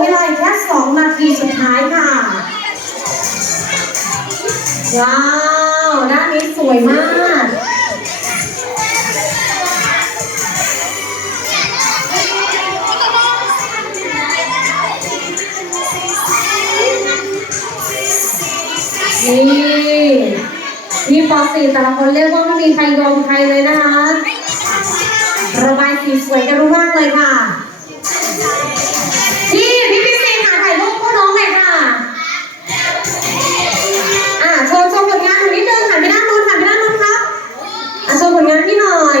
เวลาแค่สองนาทีสุดท้ายค่ะ ว้าวด้านนี้สวยมากนี่พี่ป .4 แต่ละคนเรียกว่าไม่มีใครยอมใครเลยนะคะ ระบายสีสวยกันรู้มากเลยค่ะ โชว์โชว์ผลงานหน่อยนิดนึงหันไปด้านโน้นหันไปด้านโน้นครับอะโชว์ผลงานพี่หน่อย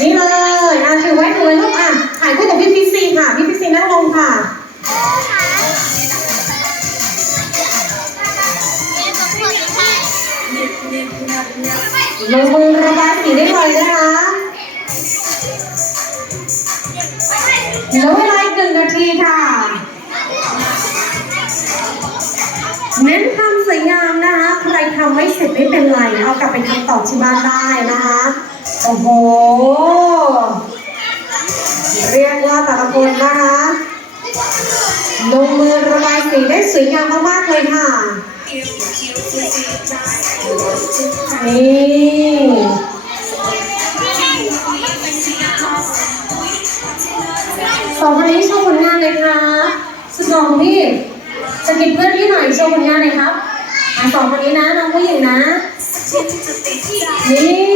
นี่เลยอะถือไว้ถือไว้ลูกอะถ่ายคู่กับพี่พิซซีค่ะ พี่พิซซีนั่งลงค่ะ ลงมือระบายสีได้เลยนะคะเหลือเวลาอีกหนึ่งนาทีค่ะ เน้นทำส วยงามนะคะ ใครทำไม่เสร็จไม่เป็นไร เอากลับไปทำต่อที่บ้านได้นะคะ โอ้โห เรียกว่าแต่ละคนนะคะ ลงมือระบายสีได้สวยงามมากๆเลยค่ะ นี่สองคนนี้โชว์ผลงานเลยค่ะสุดหล่อของพี่สกิดเพื่อนพี่หน่อยโชว์ผลงานหน่อยครับ สองคนนี้นะน้องผู้หญิงนะนี่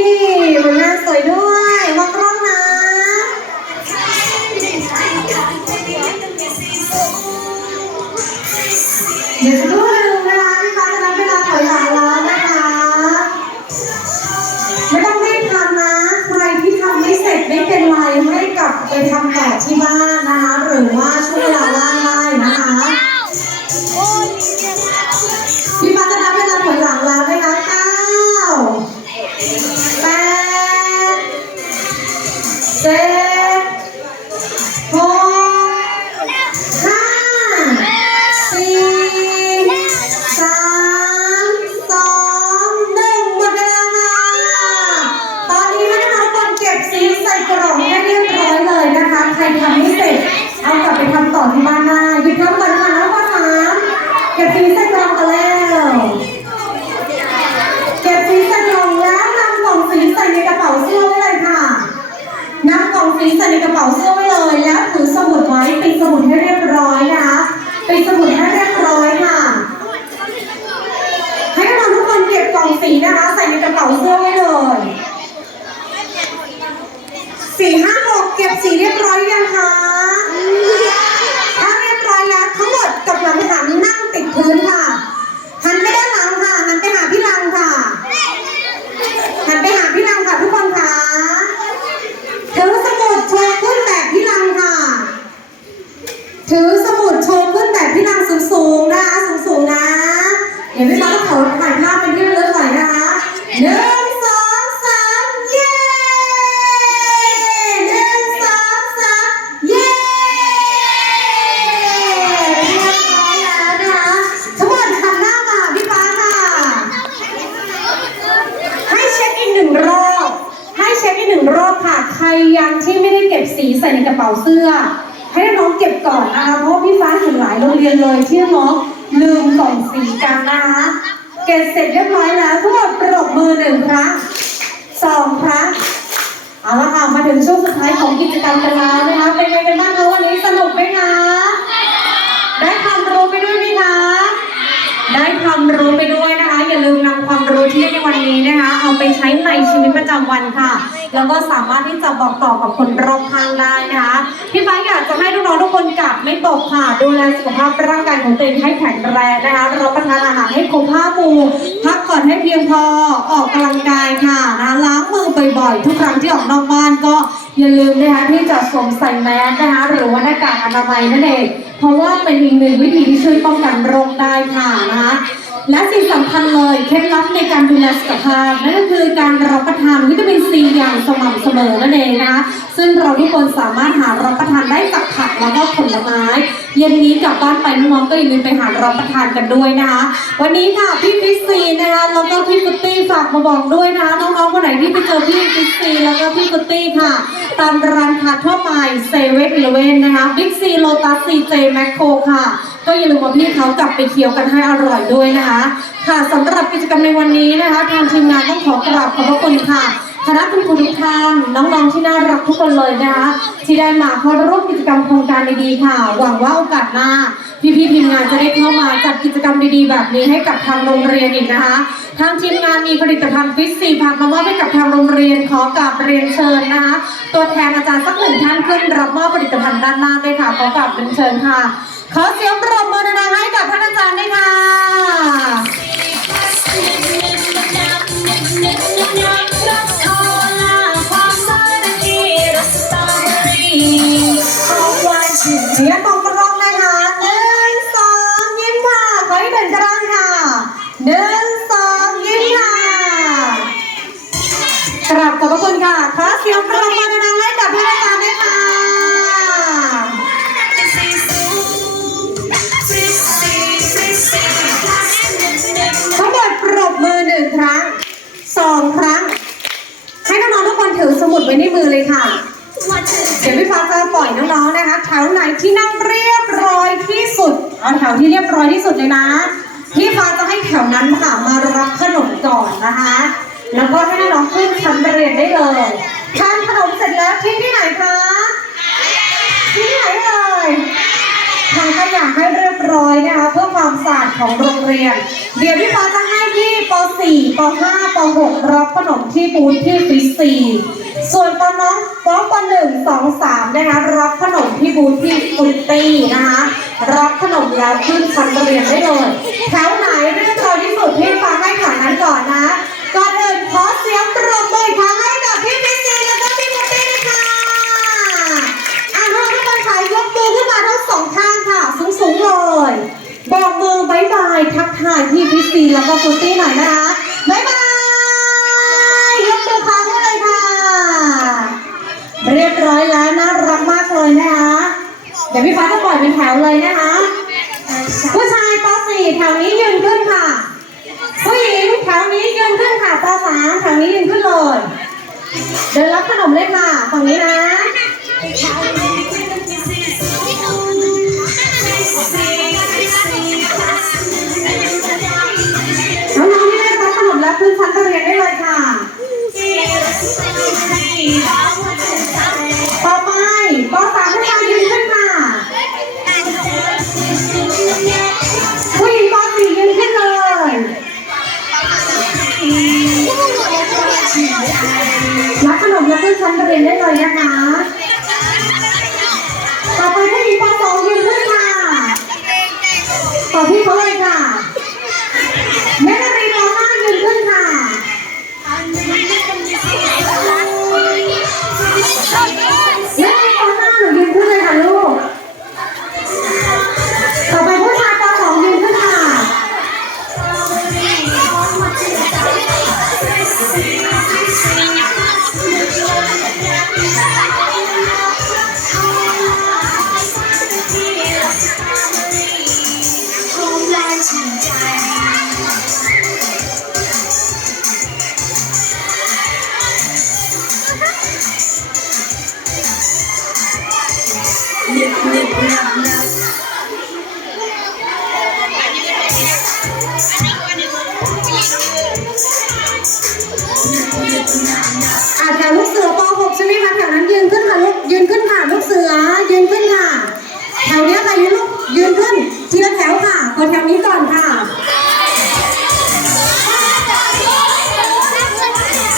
สี่ห้าหกเก็บสีเรียบร้อยยังคะ ถ้าเรียบร้อยแล้วทั้งหมดกับหลังหันนั่งติดพื้นค่ะ หันไปด้านหลังค่ะ หันไปหาพี่ลังค่ะ หันไปหาพี่ลังค่ะทุกคนค่ะถือสมุดโชว์ขึ้นแบบพี่ลังค่ะ ถือสมุดโชว์ขึ้นแบบพี่ลังสูงๆนะคะสูงๆนะ เดี๋ยวพี่ลังขอถ่ายภาพเป็นที่ระลึกหน่อยนะคะหนึ่งสองสามเย้หนึ่งสองสามเย้เรียบร้อยแล้วนะคะทั้งหมดหันหน้ามาหาพี่ฟ้าค่ะ ให้เช็คอีกหนึ่งรอบ ให้เช็คอีกหนึ่งรอบค่ะ ใครยังที่ไม่ได้เก็บ สีใส่ในกระเป๋าเสื้อ ให้น้องเก็บก่อนนะคะเพราะพี่ฟ้าเห็นหลายโรงเรียนเลยที่น้องลืมกล่องสีกันนะคะเก็บเสร็จเรียบร้อยแล้วทุกคนปรบมือหนึ่งครั้งสองครั้งเอาละค่ะมาถึงช่วงสุดท้ายของกิจกรรมกันแล้วนะคะเป็นไงกันบ้างคะวันนี้สนุกไหมคะได้ความรู้ไปด้วยไหมคะได้ความรู้ไปด้วย อย่าลืมนำความรู้ที่ได้ในวันนี้นะคะ เอาไปใช้ในชีวิตประจำวันค่ะ แล้วก็สามารถที่จะบอกต่อกับคนรอบข้างได้นะคะ พี่ฟ้าอยากจะให้น้องๆทุกคนกลับไม่ตกค่ะ ดูแลสุขภาพร่างกายของตัวเองให้แข็งแรงนะคะรับประทานอาหารให้ครบห้าหมู่พักผ่อนให้เพียงพอออกกำลังกายค่ะนะล้างมือบ่อยๆทุกครั้งที่ออกนอกบ้านก็อย่าลืมนะคะที่จะสวมใส่แมสนะคะหรือว่าหน้ากากอนามัยนั่นเองเพราะว่าเป็นอีกหนึ่งวิธีที่ช่วยป้องกันโรคได้ค่ะนะคะ และสิ่งสำคัญเลยเคล็ดลับในการดูแลสุขภาพนั่นก็คือการรับประทานวิตามินซีอย่างสม่ำเสมอนั่นเองนะคะซึ่งเราทุกคนสามารถหารับประทานได้จากผักแล้วก็ผลไม้อย็นนี้กลับบ้านไปน้องๆก็อย่าลืมไปหารับประทานกันด้วยนะคะ วันนี้ค่ะพี่ฟิสซีนะคะแล้วก็พี่ฟุตตี้ฝากมาบอกด้วยนะคะน้องๆคนไหนที่ไปเจอพี่ฟิสซีแล้วก็พี่ฟุตตี้ค่ะ ตามร้านค้าทั่วไปเซเว่นอีเลเว่นนะคะบิ๊กซีโลตัสซีเจแมคโครค่ะ ก็อย่าลืมว่าพี่เขากลับไปเคี้ยวกันให้อร่อยด้วยนะคะ ค่ะสำหรับกิจกรรมในวันนี้นะคะ ทางทีมงานต้องขอกราบขอบพระคุณค่ะคณะคุณครูทุกท่านน้องๆที่น่ารักทุกคนเลยนะคะ ที่ได้มาเข้าร่วมกิจกรรมโครงการดีๆค่ะ หวังว่าโอกาสหน้าพี่ๆทีมงานจะได้เข้ามาจัดกิจกรรมดีๆ แบบนี้ให้กับทางโรงเรียนอีกนะคะ ทางทีมงานมีผลิตภัณฑ์ฟิสซีพักมามอบให้กับทางโรงเรียนขอกราบเรียนเชิญนะคะ ตัวแทนอาจารย์สักหนึ่งท่านขึ้นรับมอบผลิตภัณฑ์ด้านหน้าด้วยค่ะ ขอกลับเป็นเชิญค่ะ ขอเสียงปรบมือดังๆให้กับท่านอาจารย์ด้วยค่ะเสียง ครั้งสองครั้ง ให้น้องๆทุกคนถือสมุดไว้ในมือเลยค่ะ เดี๋ยวพี่ฟ้าจะปล่อยน้องๆนะคะแถวไหนที่นั่งเรียบร้อยที่สุดเอาแถวที่เรียบร้อยที่สุดเลยนะพี่ฟ้าจะให้แถวนั้นค่ะมารับขนมก่อนนะคะ แล้วก็ให้น้องๆขึ้นชั้นเรียนได้เลยทานขนม ของโรงเรียน เดี๋ยวพี่ฟ้าจะให้ที่ป .4 ป .5 ป .6 รับขนมที่บูธที่ฟิสซีส่วนตอนน้องปป .1 2 3 นะคะรับขนมที่บูธที่ฟุตตี้นะคะ รับขนมแล้วขึ้นชั้นเรียนได้เลยแถวไหนเรียบร้อยที่สุดพี่ฟ้าให้แถวนั้นก่อนนะก่อนอื่นขอเสียงปรบมืออีกครั้งให้กับพี่ฟิสซีแล้วก็พี่ฟุตตี้นะคะ อะให้ทุกคนค่ะยกมือขึ้นมาทั้งสองข้างค่ะ สูงสูงๆเลยบอกมือบายทักทายพี่พิซซีแล้วก็ฟุตตี้หน่อยนะคะบายบายยกมือค้างไว้เลยค่ะ เรียบร้อยแล้วน่ารักมากเลยนะคะเดี๋ยวพี่ฟ้าจะปล่อยเป็นแถวเลยนะคะ ผู้ชายป .4 แถวนี้ยืนขึ้นค่ะ ผู้หญิงแถวนี้ยืนขึ้นค่ะป .3 แถวนี้ยืนขึ้นเลยเดินรับขนมเลยค่ะฝั่งนี้นะ ต่อพี่เขาเลยค่ะ แถวเนี้ยค่ะยืนลูกยืนขึ้นทีละแถวค่ะ คนแถวนี้ก่อนค่ะ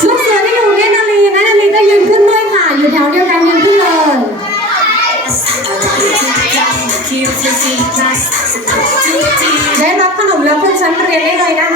ลูกเสือที่อยู่เนี่ยนาลีนะนาลีก็ยืนขึ้นด้วยค่ะ อยู่แถวเดียวกันยืนขึ้นเลยได้รับขนมแล้วขึ้นชั้นเรียนได้เลยนะคะ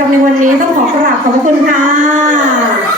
รับกิจกรรมในวันนี้ต้องขอกราบขอบพระคุณค่ะ